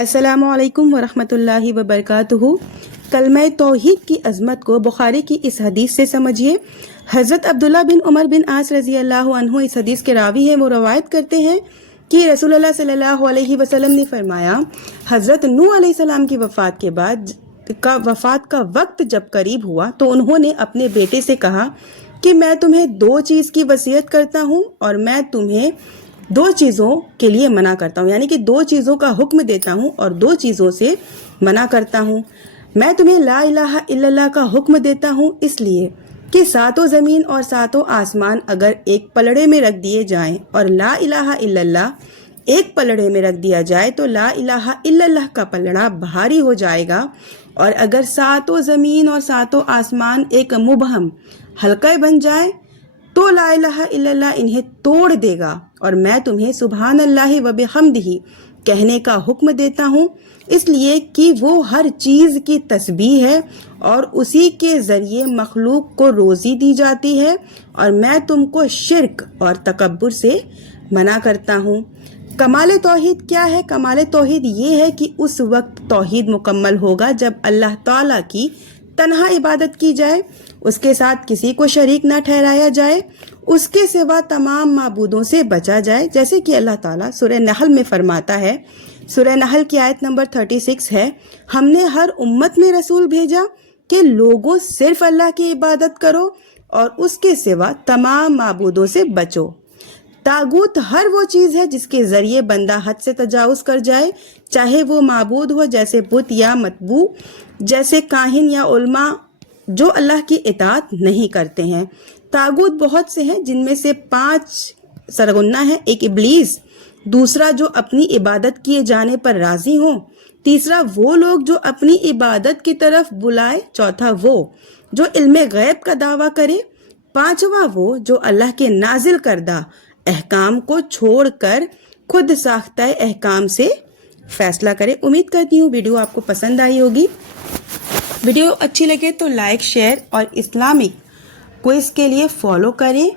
السلام علیکم ورحمۃ اللہ وبرکاتہ۔ کلمہ توحید کی عظمت کو بخاری کی اس حدیث سے سمجھیے۔ حضرت عبداللہ بن عمر بن عاص رضی اللہ عنہ اس حدیث کے راوی ہیں۔ وہ روایت کرتے ہیں کہ رسول اللہ صلی اللہ علیہ وسلم نے فرمایا، حضرت نوح علیہ السلام کی وفات کے بعد وفات کا وقت جب قریب ہوا تو انہوں نے اپنے بیٹے سے کہا کہ میں تمہیں 2 چیز کی وصیت کرتا ہوں اور میں تمہیں 2 چیزوں کے لیے منع کرتا ہوں، یعنی کہ 2 چیزوں کا حکم دیتا ہوں اور 2 چیزوں سے منع کرتا ہوں۔ میں تمہیں لا الہ الا اللہ کا حکم دیتا ہوں اس لیے کہ 7 زمین اور 7 آسمان اگر ایک پلڑے میں رکھ دیے جائیں اور لا الہ الا اللہ ایک پلڑے میں رکھ دیا جائے تو لا الہ الا اللہ کا پلڑا بھاری ہو جائے گا، اور اگر 7 زمین اور 7 آسمان ایک مبہم حلقہ بن جائے تو لا الہ الا اللہ انہیں توڑ دے گا، اور میں تمہیں سبحان اللہ و بحمدہ کہنے کا حکم دیتا ہوں اس لیے کہ وہ ہر چیز کی تسبیح ہے اور اسی کے ذریعے مخلوق کو روزی دی جاتی ہے، اور میں تم کو شرک اور تکبر سے منع کرتا ہوں۔ کمال توحید کیا ہے؟ کمال توحید یہ ہے کہ اس وقت توحید مکمل ہوگا جب اللہ تعالیٰ کی تنہا عبادت کی جائے، اس کے ساتھ کسی کو شریک نہ ٹھہرایا جائے، اس کے سوا تمام معبودوں سے بچا جائے، جیسے کہ اللہ تعالیٰ سورہ نحل میں فرماتا ہے۔ سورہ نحل کی آیت نمبر 36 ہے، ہم نے ہر امت میں رسول بھیجا کہ لوگوں صرف اللہ کی عبادت کرو اور اس کے سوا تمام معبودوں سے بچو۔ طاغوت ہر وہ چیز ہے جس کے ذریعے بندہ حد سے تجاوز کر جائے، چاہے وہ معبود ہو جیسے بت یا مطبوع، جیسے کاہن یا علماء جو اللہ کی اطاعت نہیں کرتے ہیں۔ طاغوت بہت سے ہیں، جن میں سے 5 سرغنہ ہیں۔ ایک ابلیس، دوسرا جو اپنی عبادت کیے جانے پر راضی ہوں، تیسرا وہ لوگ جو اپنی عبادت کی طرف بلائے، چوتھا وہ جو علم غیب کا دعویٰ کرے، 5واں وہ جو اللہ کے نازل کردہ احکام کو چھوڑ کر خود ساختہ احکام سے فیصلہ کرے۔ امید کرتی ہوں ویڈیو آپ کو پسند آئی ہوگی۔ ویڈیو اچھی لگے تو لائک، شیئر اور اسلامک کوئز کے لیے فالو کریں۔